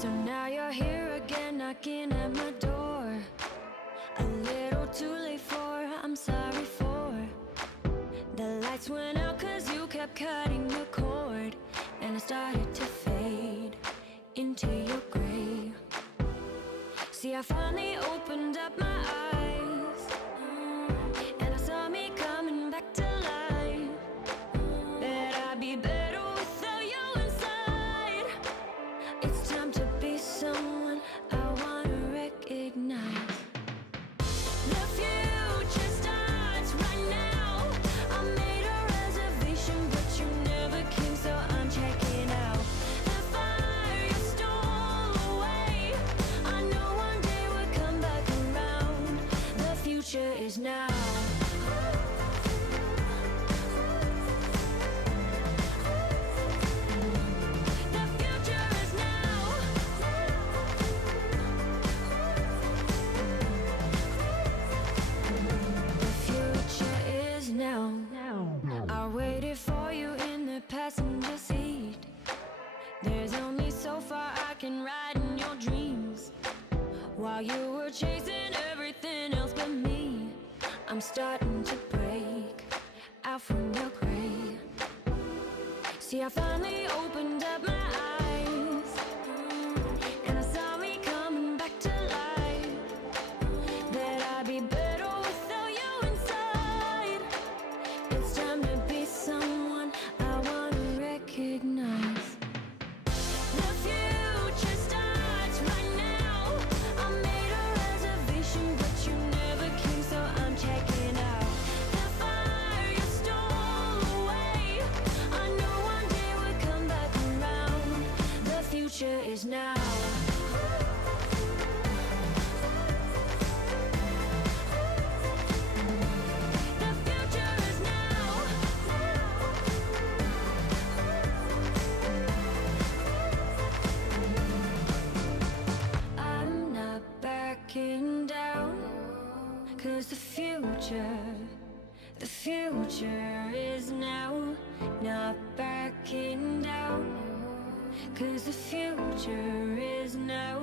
So now you're here again, knocking at my door. A little too late for, I'm sorry for. The lights went out 'cause you kept cutting the cord, and I started to fade into your gray. See, I finally opened up my eyes, and I saw me coming back to life. That I'd be better without you inside. It's time to be someone I wanna recognize. The future starts right now. I made a reservation, but you never came, so I'm checking out. The fire you stole away, I know one day we'll come back around. The future is now. The future is now. The future is now. I waited for you in the passenger seat. There's only so far I can ride in your dreams. While you were chasing everything else but me, I'm starting to break out from your gray. See, I finally opened up my eyes, and I saw me coming back to life. That I'd be better without you inside. It's time to be someone I wanna recognize. The future starts right now. I made a reservation, but you never came, so I'm checking out. The fire you stole away, I know one day we'll come back around. The future is now. The future is now. I'm not backing down, 'cause the future is now. Not backing down, 'cause the future is now.